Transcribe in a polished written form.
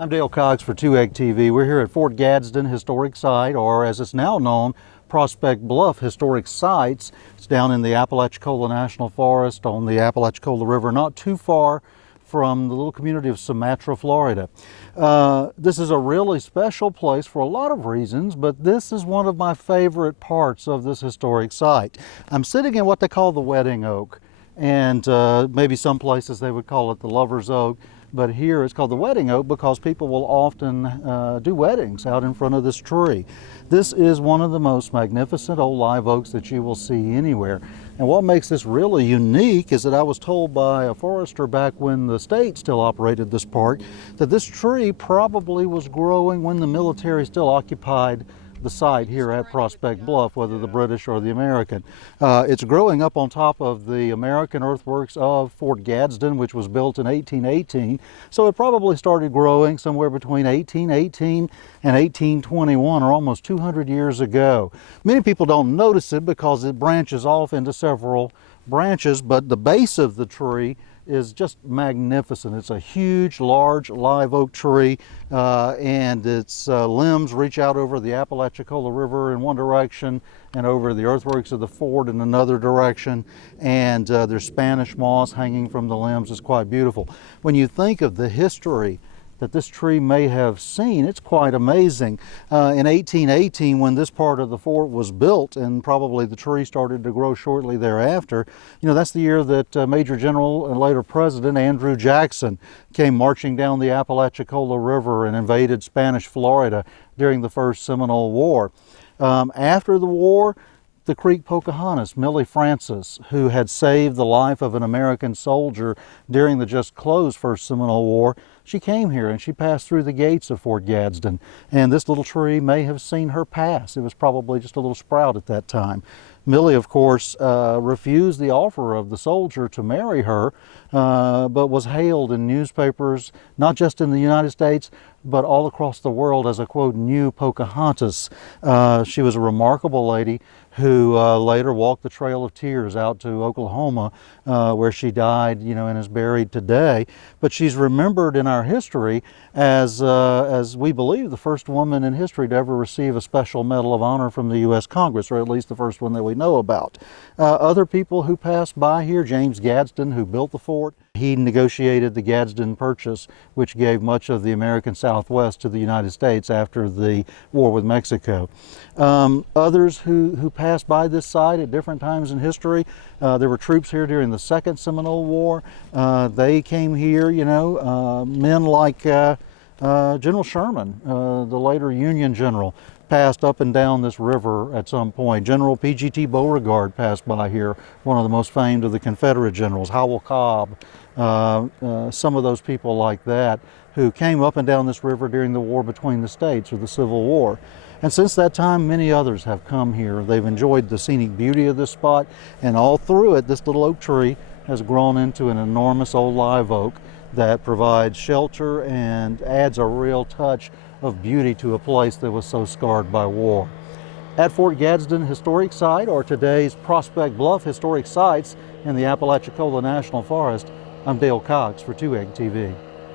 I'm Dale Cox for p.g.t. TV. We're here at Fort Gadsden Historic Site, or as it's now known, Prospect Bluff Historic Sites. It's down in the Apalachicola National Forest on the Apalachicola River, not too far from the little community of Sumatra, Florida. This is a really special place for a lot of reasons, but this is one of my favorite parts of this historic site. I'm sitting in what they call the wedding oak, and maybe some places they would call it the lover's oak. But here it's called the wedding oak because people will often do weddings out in front of this tree. This is one of the most magnificent old live oaks that you will see anywhere. And what makes this really unique is that I was told by a forester back when the state still operated this park that this tree probably was growing when the military still occupied the site here at Prospect Bluff, whether the British or the American. It's growing up on top of the American earthworks of Fort Gadsden, which was built in 1818. So it probably started growing somewhere between 1818 and 1821, or almost 200 years ago. Many people don't notice it because it branches off into several branches, but the base of the tree is just magnificent. It's a huge, large live oak tree, and its limbs reach out over the Apalachicola River in one direction and over the earthworks of the fort in another direction, and there's Spanish moss hanging from the limbs. It's quite beautiful. When you think of the history that this tree may have seen, it's quite amazing. In 1818, when this part of the fort was built, and probably the tree started to grow shortly thereafter, you know, that's the year that Major General and later President Andrew Jackson came marching down the Apalachicola River and invaded Spanish Florida during the First Seminole War. After the war, the Creek Pocahontas, Millie Francis, who had saved the life of an American soldier during the just closed First Seminole War, she came here and she passed through the gates of Fort Gadsden. And this little tree may have seen her pass. It was probably just a little sprout at that time. Millie, of course, refused the offer of the soldier to marry her, but was hailed in newspapers, not just in the United States, but all across the world as a, quote, new Pocahontas. She was a remarkable lady who later walked the Trail of Tears out to Oklahoma, where she died, you know, and is buried today. But she's remembered in our history as we believe the first woman in history to ever receive a special Medal of Honor from the U.S. Congress, or at least the first one that we know about. Other people who passed by here, James Gadsden, who built the fort, he negotiated the Gadsden Purchase, which gave much of the American Southwest to the United States after the war with Mexico. Others who passed by this site at different times in history, there were troops here during the Second Seminole War. They came here, you know, men like General Sherman, the later Union general, passed up and down this river at some point. General p.g.t. Beauregard passed by here, one of the most famed of the Confederate generals. Howell Cobb, some of those people like that who came up and down this river during the war between the states, or the Civil War. And since that time, many others have come here. They've enjoyed the scenic beauty of this spot, and all through it, this little oak tree has grown into an enormous old live oak that provides shelter and adds a real touch of beauty to a place that was so scarred by war. At Fort Gadsden Historic Site, or today's Prospect Bluff Historic Sites in the Apalachicola National Forest, I'm Dale Cox for p.g.t. TV.